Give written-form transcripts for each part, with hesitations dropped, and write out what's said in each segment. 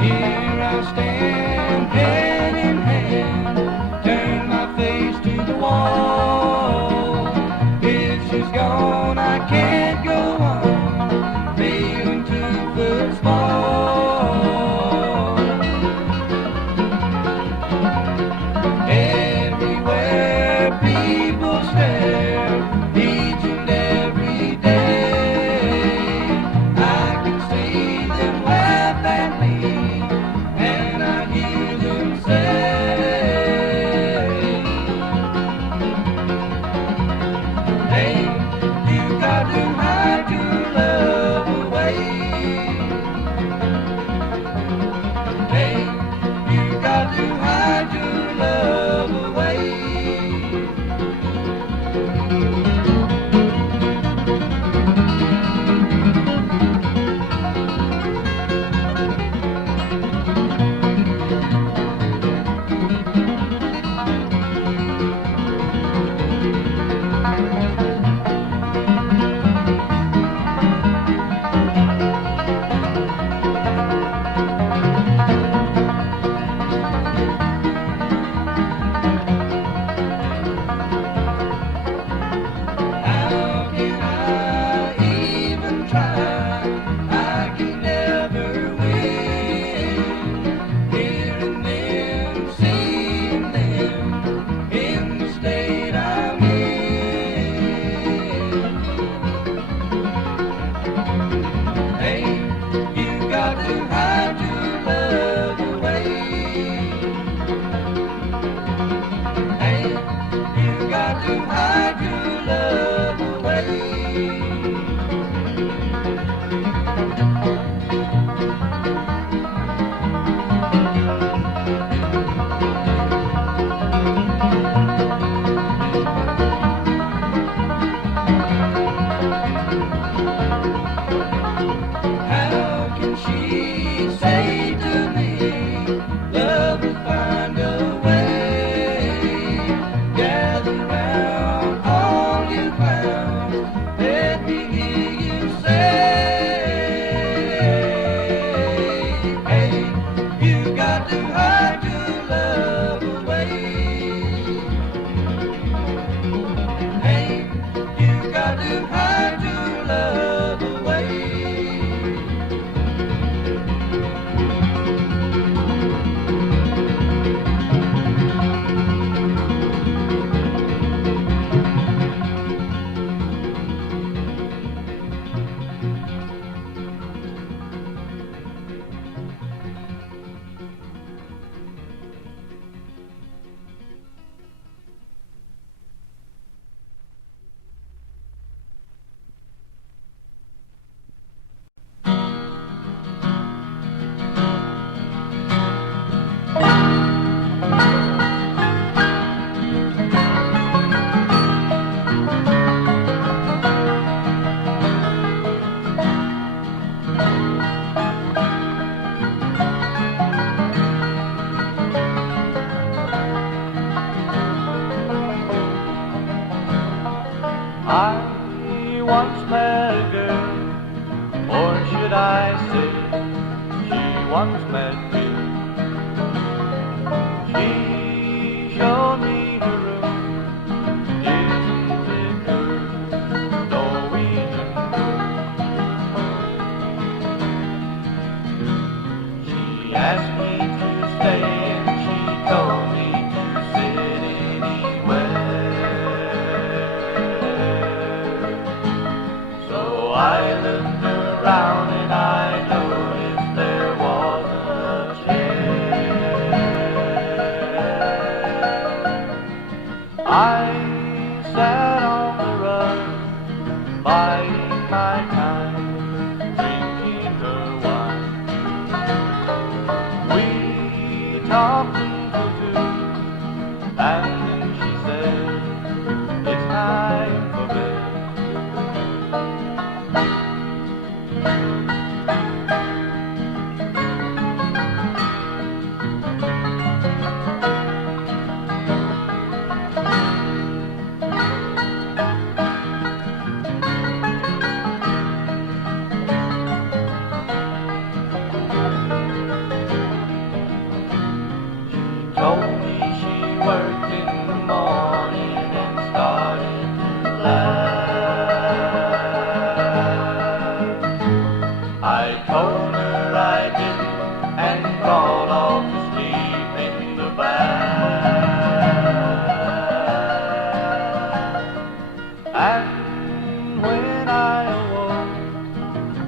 Here I stand, hand in hand, turn my face to the wall. If she's gone, I can't go on, leaving 2 foot small. Everywhere people stare, each and every day. I can see them laugh at me, and I hear them say, hey, you got to hide your love away. Hey, you got to hide your love away. How can I even try? I can never win. Hearing them, seeing them in the state I'm in. Hey, you got to hide your love away. Hey, you got to hide your love away. How can she say to me, love will find a way? Gather round all you found, let me hear you say, hey, you got to hide your love away. Hey, you got to hide your love away. I once met a girl, or should I say, she once met me. She showed me her room, isn't it good, Norwegian Wood. She asked me to stay, and she told me to sit anywhere. So I looked around and I noticed there was a chair. I sat on the rug, biding my time, drinking her wine. We talked until 2, and then she said, it's time for bed.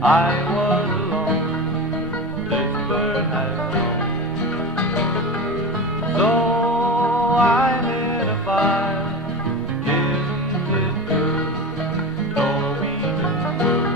I was alone, this bird has flown. So I lit a fire, isn't it good, Norwegian wood?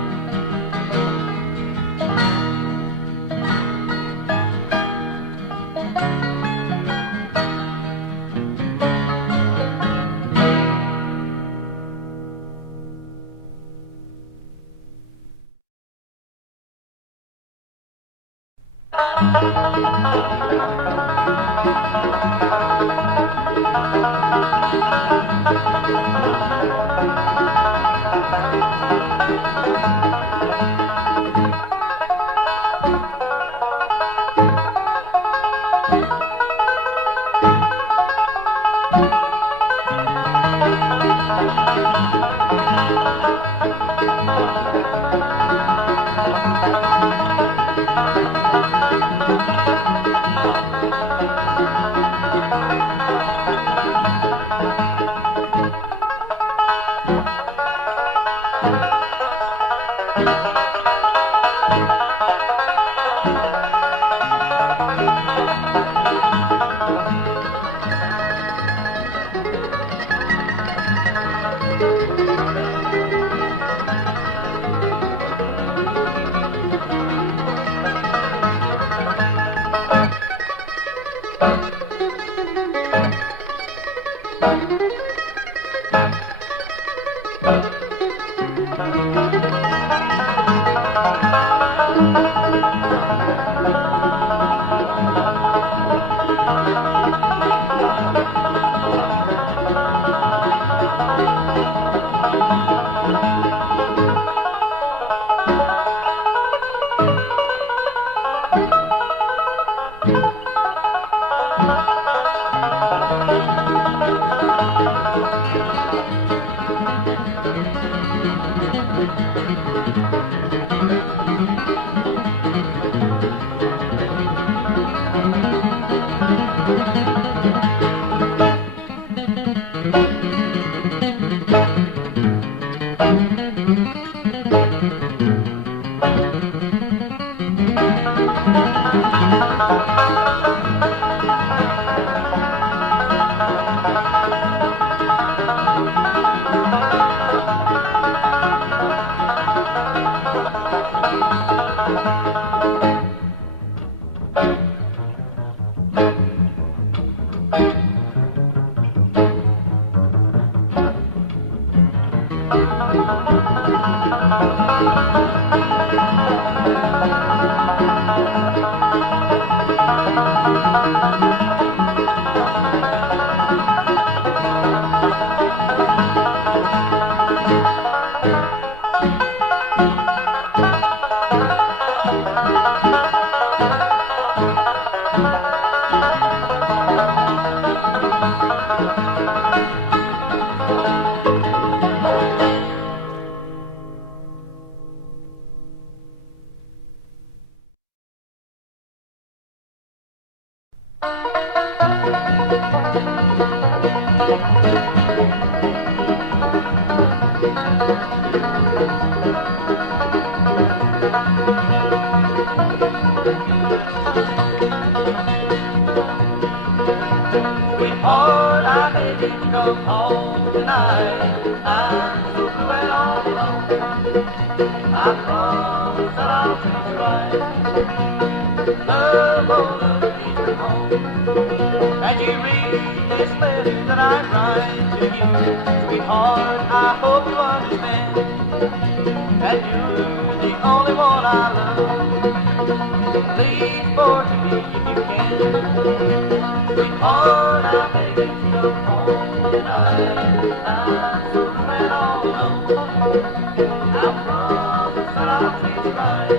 Sweetheart, I beg you to come home tonight. I'm so blue and all alone. I promise that I'll treat you right. Love, oh love, please come home. As you read this letter that I write to you, sweetheart, I hope you understand that you're the only one I love. Please forgive me if you can. Sweetheart, I beg you to come home tonight. I'm so glad all alone. I promise that I'll treat you right.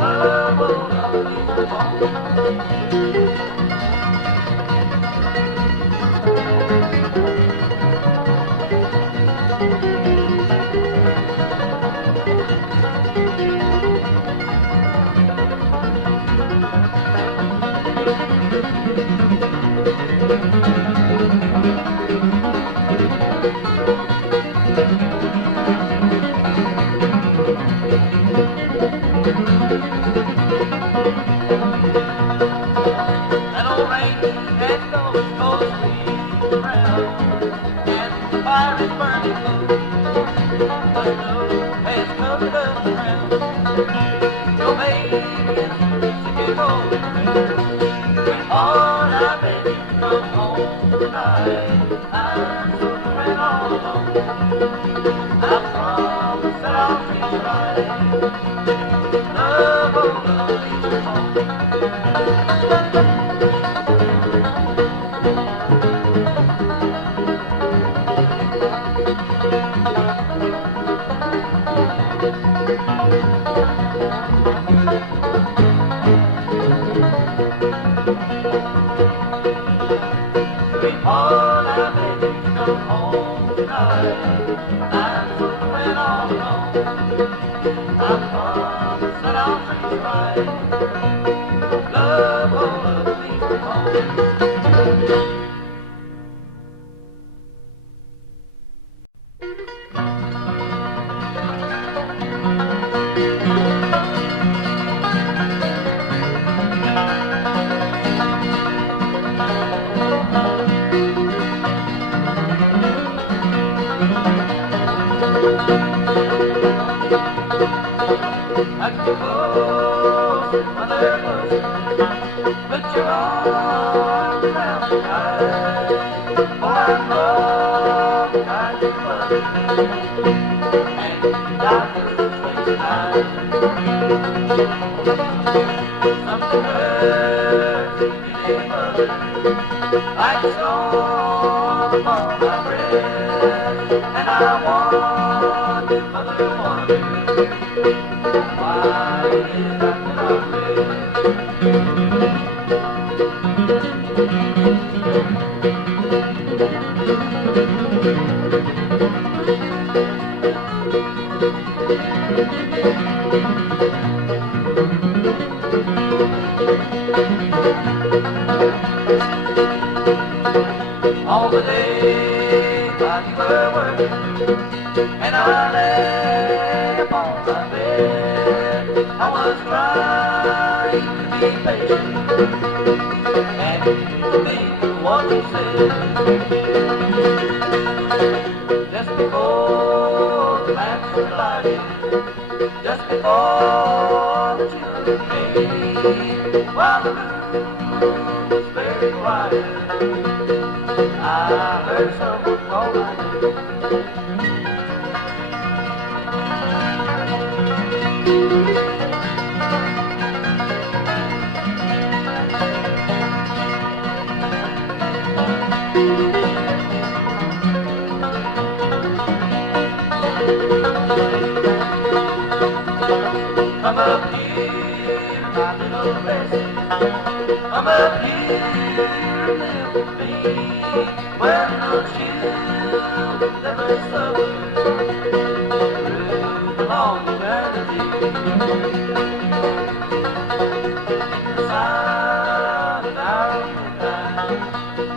Love, oh love, please come home. has covered up the ground. So maybe it's a get over Sweetheart, I bet you come home tonight. I'm suffering all alone. I promise that I'll treat you right. Love, oh love, leads me home. Sweetheart, I bet you come home tonight. I'm suffering all alone. I promise that I'll treat you right. Love, oh love, leads me home. I can close another bush, put your arms around me tight, for I'm wrong, I can love you, and not this way tonight. Something hurts in me, mother, like a storm upon my breast, and I wonder, mother, wonder, why is that not red? All the day while you were working, and I lay upon my bed, I was trying to be patient and to think what you said. Just before the lamps were lighted, just before the children came, while the room was very quiet, I heard someone call my name. Come up here, my little Bessie. Come up here and live with me, where no children never suffer through the long eternity. In the silent hour of midnight,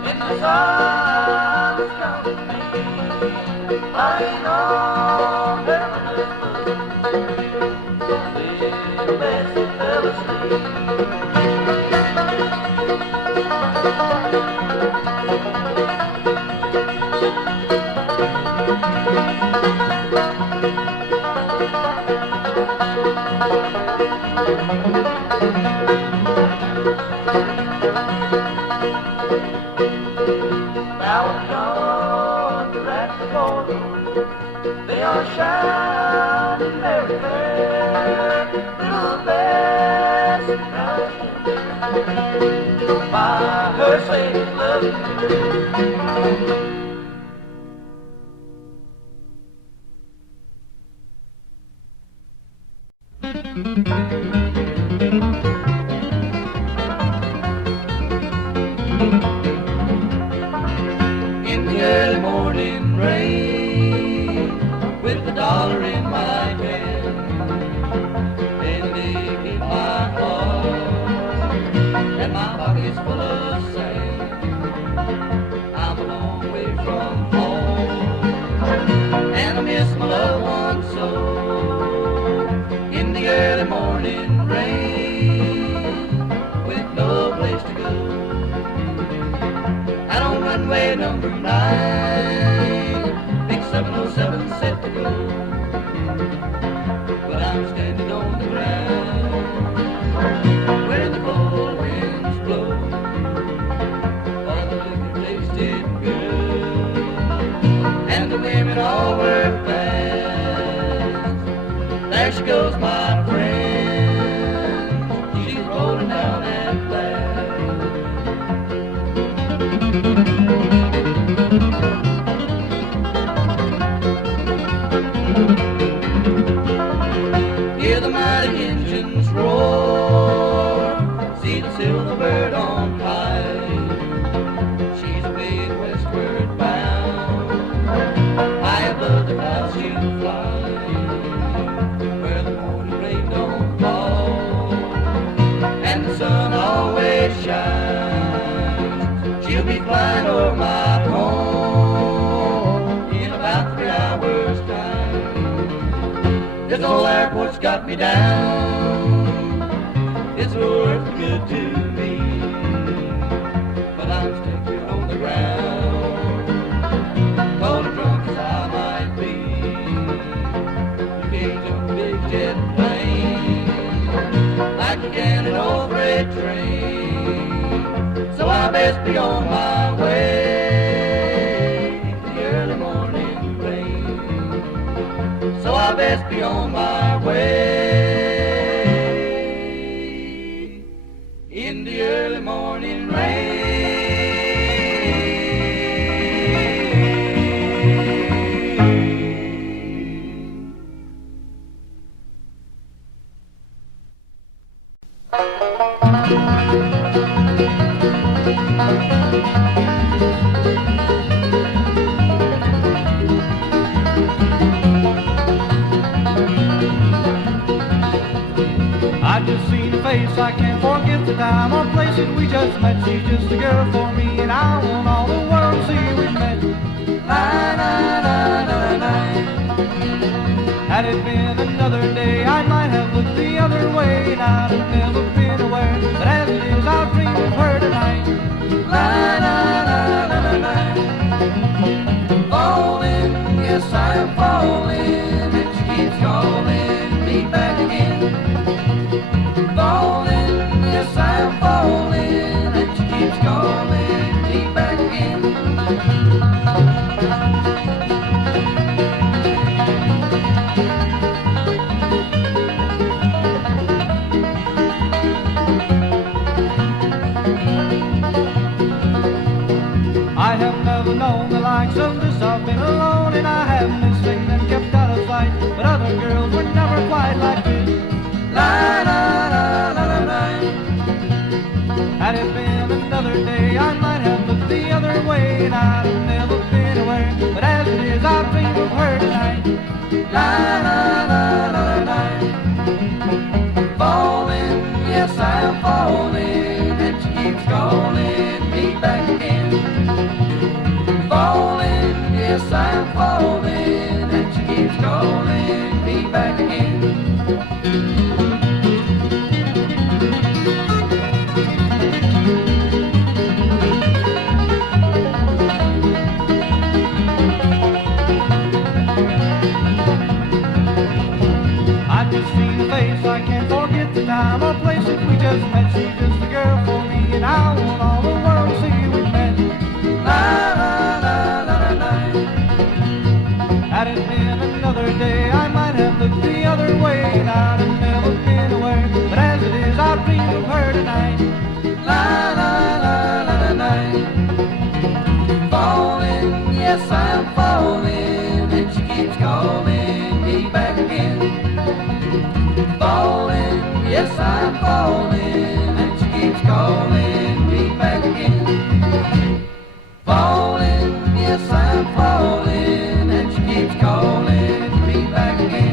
in the silence come to me, lying on heaven's bosom, little Bessie fell asleep. Now I'm yonder at the portal, they are shining very fair, little Bessie by Hersie loving. In the early morning rain, with the dollar in my hand, and deep in my heart, and my pockets full of sand, I'm a long way from home, and I miss my loved one so. In the early morning rain, with no place to go, out on runway number 9, big 707 set to go. There she goes, my friend. She's rolling down that flat. Hear the mighty engines roar. See the silver bird on high. She's away westward bound. High above the clouds she'll fly. Where the morning rain don't fall. And the sun always shines. She'll be flying over my home in about 3 hours' time. This old airport's got me down. It's worth good to me, but I'm stuck here on the ground, cold and drunk as I might be. You can't jump a big jet plane like you can an old freight train, so I best be on my way in the early morning rain. So I best be on my way in the early morning rain. I just seen a face, I can't forget the time or place that we just met. She's just the girl for me, and I want all the world to see we met. La, la, la, la, la. Had it been another day, I might have looked the other way, and I'd have never been aware. But as it is, I'll dream of her tonight. La, la, la, la, la, la. Falling, yes, I am falling, and she keeps calling me back again. Falling, yes, I am falling, and she keeps calling me back again. I have never known the likes of this. I've been alone and I have missing and kept out of sight, but other girls were never quite like this. La, la, la, la, la, la. Had it been another day, I might have looked the other way, and I'd have never been aware. But as it is, I dream of her tonight. La, la, la, la, la, la. Falling, yes, I am falling, and she keeps calling me back again. Falling, yes, I am falling, and she keeps calling me back again. I just seen the face, I can't forget the time or place that we just met. She's just the girl for me, and I want all the world to see we met. La, la, la, la, la, la. Had it been another day, I might have looked the other way, and I'd have never been aware. But as it is, I'll dream of her tonight. La, la, la, la, la, la. Falling, yes, I am falling, and she keeps calling me back again. Falling, yes, I'm falling, and she keeps calling me back again. Falling, yes, I'm falling, and she keeps calling me back again.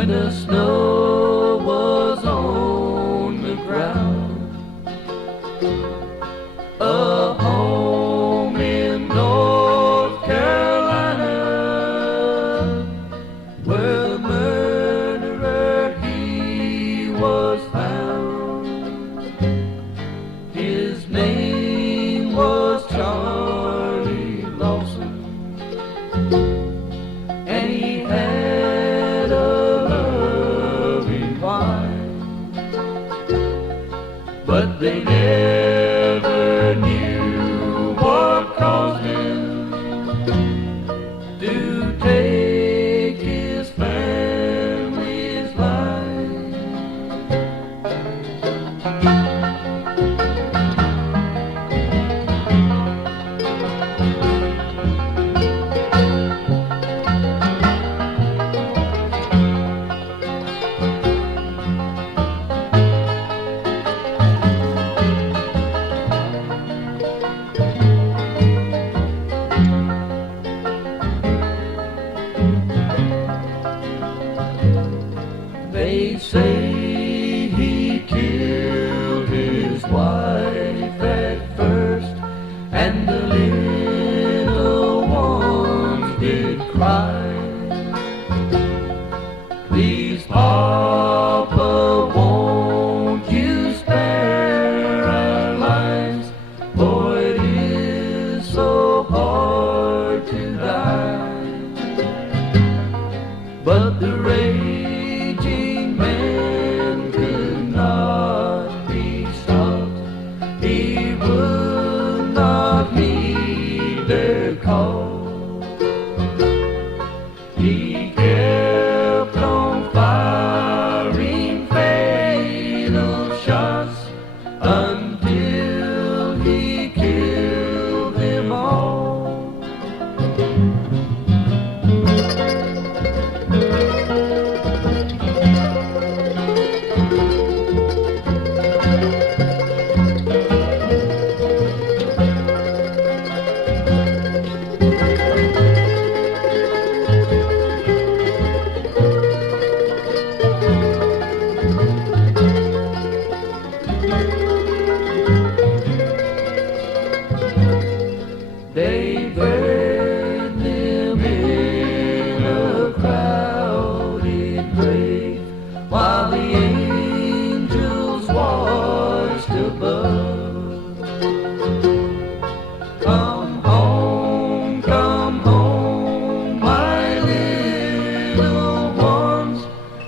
when the snow was on the ground. A home in North Carolina, where the murderer he was found. His name was Charlie Lawson, and he had a loving wife, but they never knew what caused him to take his family's life. They say he killed his wife at first, and the little ones did cry. Please, Papa, won't you spare our lives, for it is so hard to die. But the raging man could not be stopped. He would not heed their call. He kept on firing fatal shots until he killed them all. They buried them in a crowded grave, while the angels watched above. Come home, my little ones,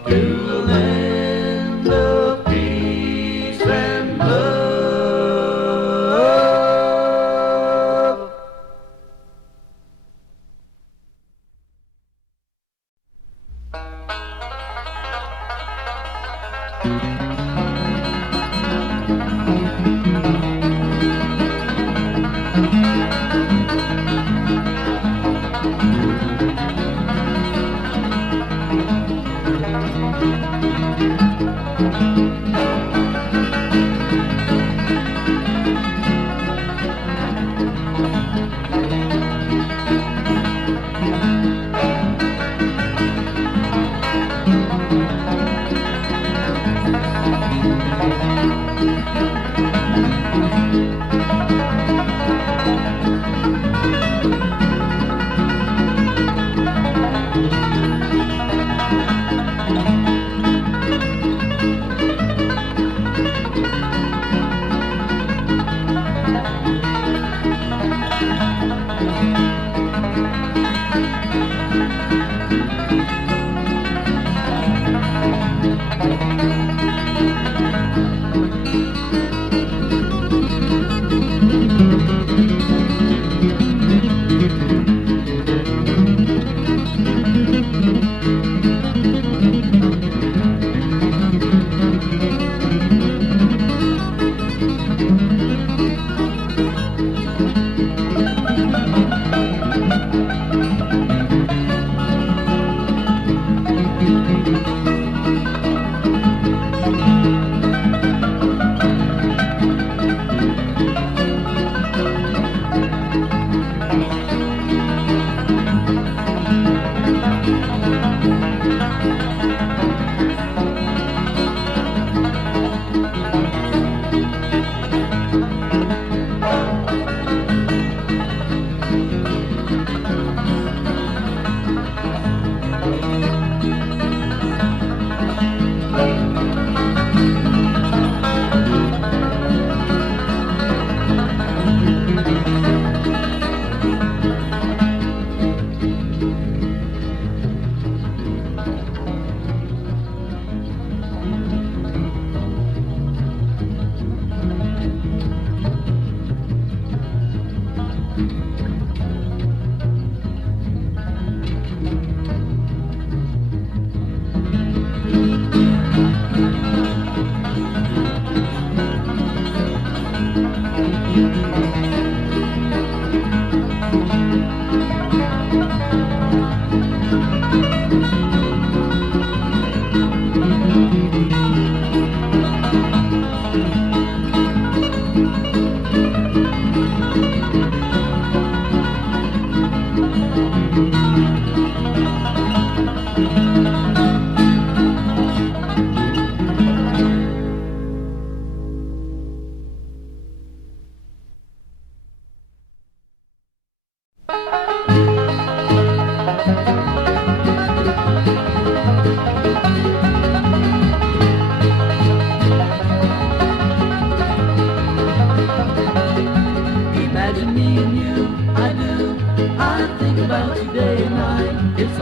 to the land of peace and love.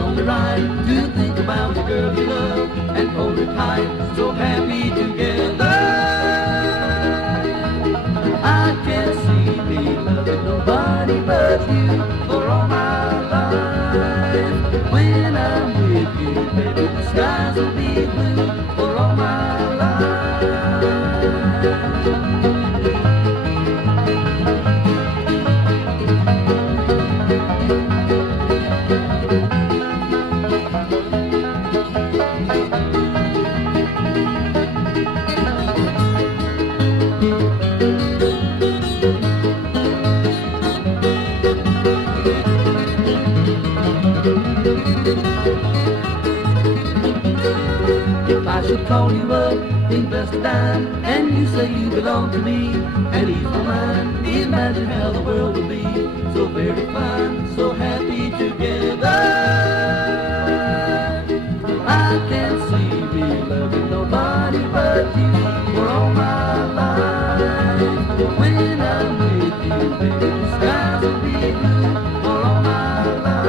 only right to think about the girl you love and hold her tight, so happy together. I can't see me loving nobody but you for all my life. When I'm with you, baby, the skies will be blue for all my life. If I should call you up, invest a dime, and you say you belong to me, and ease my mind, imagine how the world would be so very fine, so happy together. I can't see me loving nobody but you for all my life. When I'm with you, baby, the skies will be blue for all my life.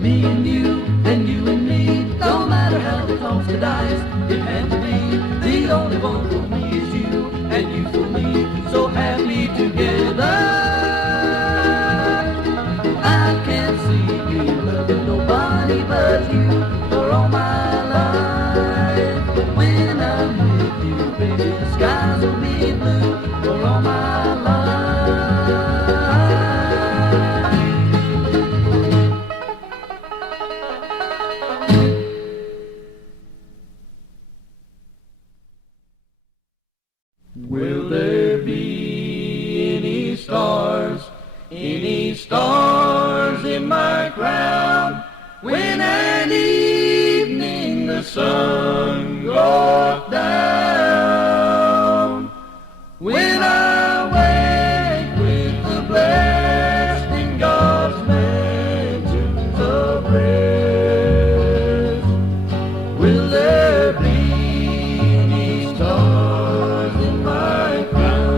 Me and you and you and me, no matter how they toss the dice, it had to be. The only one for me is you, and you for me, so happy together. I can't see me loving nobody but you for all my life. When I'm with you, baby, the skies will be blue for all my life. Will there be any stars in my crown, when at evening the sun goes down? When I wake with the blessed in God's mansions of rest, will there be any stars in my crown?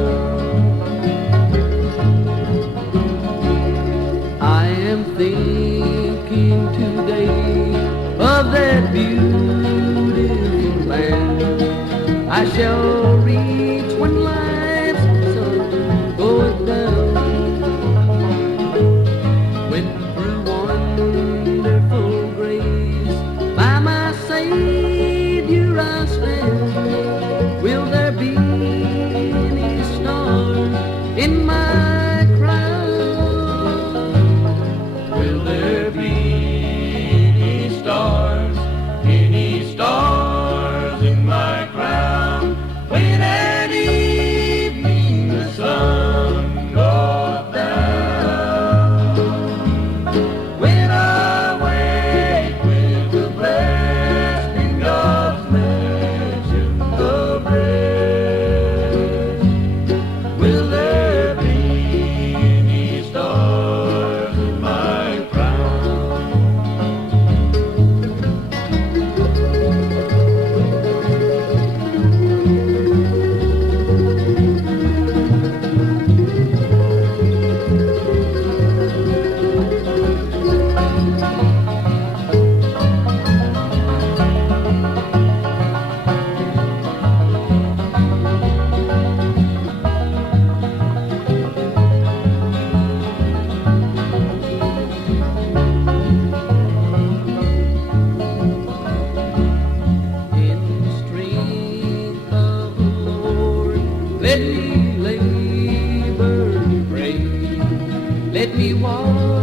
I am thinking today of that beautiful land I shall reach when life's sun goes down. When through wonderful grace by my Savior I stand, will there be any stars in my crown? Will there be any stars in my crown, when at evening the sun goes down? When I wake with the blessed in God's mansions of rest, will there be any stars in my crown? In the strength of the Lord, let me labor and pray. Let me walk